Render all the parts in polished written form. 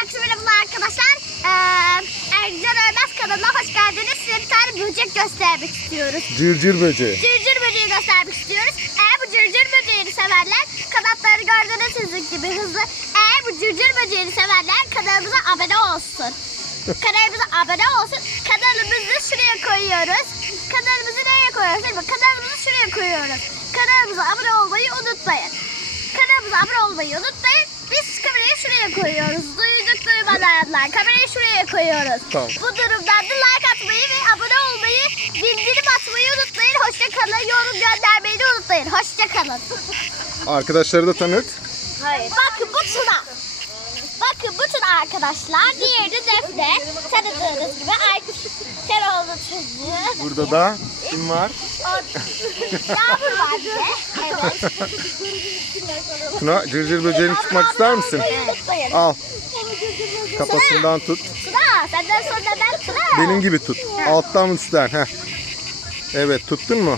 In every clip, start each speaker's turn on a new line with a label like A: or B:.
A: Herkese merhabalar arkadaşlar. Ercan Ölmez kanalına hoş geldiniz. Size bir tane böcek göstermek istiyoruz.
B: Cırcır böceği.
A: Cırcır böceği göstermek istiyoruz. Eğer bu cırcır böceğini severler, kanatları gördüğünüz sizin gibi hızlı. Eğer bu cırcır böceğini severler, kanalımıza abone olsun. Kanalımıza abone olsun. Kanalımızı şuraya koyuyoruz. Kanalımızı nereye koyuyoruz? Değil mi? Kanalımızı şuraya koyuyoruz. Kanalımıza abone olmayı unutmayın. Kanalımıza abone olmayı unutmayın. Biz kamerayı şuraya koyuyoruz. Duyduk duymadanlar. Kamerayı şuraya koyuyoruz.
B: Tamam.
A: Bu durumdan da like atmayı ve abone olmayı, bildirim atmayı unutmayın. Hoşça kalın. Yorum göndermeyi de unutmayın. Hoşça kalın.
B: Arkadaşları da tanıt.
A: Hayır. Bakın bu Tuna. Bakın bu Tuna arkadaşlar. Diğeri de Defne. Tanıdığınız gibi Keroğlu çocuğu.
B: Burada da kim var?
A: Yağmur var bir de. Evet.
B: Tuna, cırcır böceğini tutmak ister misin?
A: Unutmayın.
B: Al. Kafasından tut.
A: Tuna senden sonra ben Tuna.
B: Benim gibi tut. Alttan üstten. Heh. Evet, tuttun mu?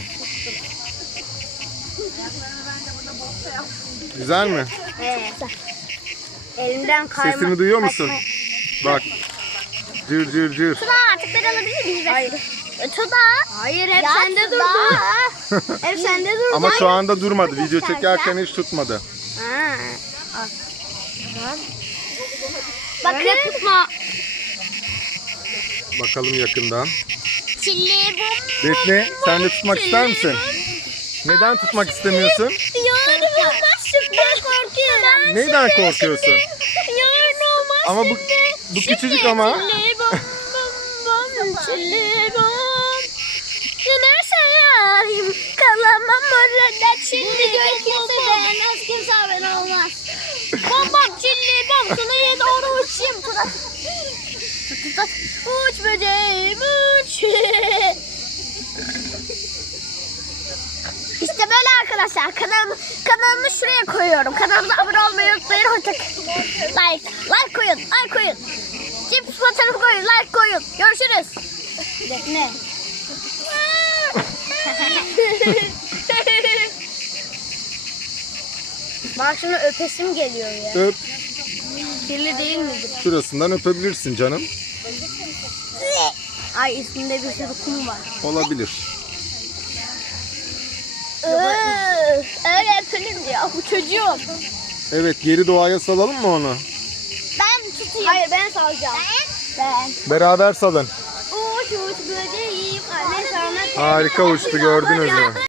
B: Güzel mi?
A: Evet. Elimden kayma.
B: Sesini duyuyor musun? Bak. Cır cır cır.
A: Tuna artık ben alabilir miyim? Hayır. Tuna. Hayır hep
C: Ya
A: sende
C: Tuna.
A: durdu. Hep sende durdu.
B: Ama şu anda durmadı. Video çekerken hiç tutmadı.
A: Ha. Bakın. Tutma.
B: Bakalım yakından.
A: Çilli bum.
B: Defne, sen de tutmak ister misin? Neden tutmak istemiyorsun?
A: Yani ben şimdi korkuyorum.
B: Neyden korkuyorsun?
A: Yani olmaz.
B: Ama bu küçücük ama.
A: Çilli bum bum bum. Çilli bum. Yine sayarım. Kalamam orada çilli gökyüzü beğenmez kimse abone olmaz. Bom bom çilli bom. Tuna'ya doğru uçayım. Tuna. Uç böceğim uç. İşte böyle arkadaşlar. Kanalımı şuraya koyuyorum. Kanalımıza abone olmayı unutmayın. Like koyun. Like koyun. Cips fotoğrafı koyun. Like koyun. Görüşürüz. Ne?
C: Bak şimdi öpesim geliyor ya.
B: Öp.
C: Kirli değil midir?
B: Şurasından öpebilirsin canım.
C: Ay üstünde bir sürü kum var.
B: Olabilir.
A: Öyle öpülür ya bu çocuğum.
B: Evet, geri doğaya salalım mı onu?
A: Ben tutayım.
C: Hayır ben salacağım.
A: Ben.
B: Beraber salın.
A: Uç böceğim.
C: Anne sana
B: Harika uçtu, gördünüz mü?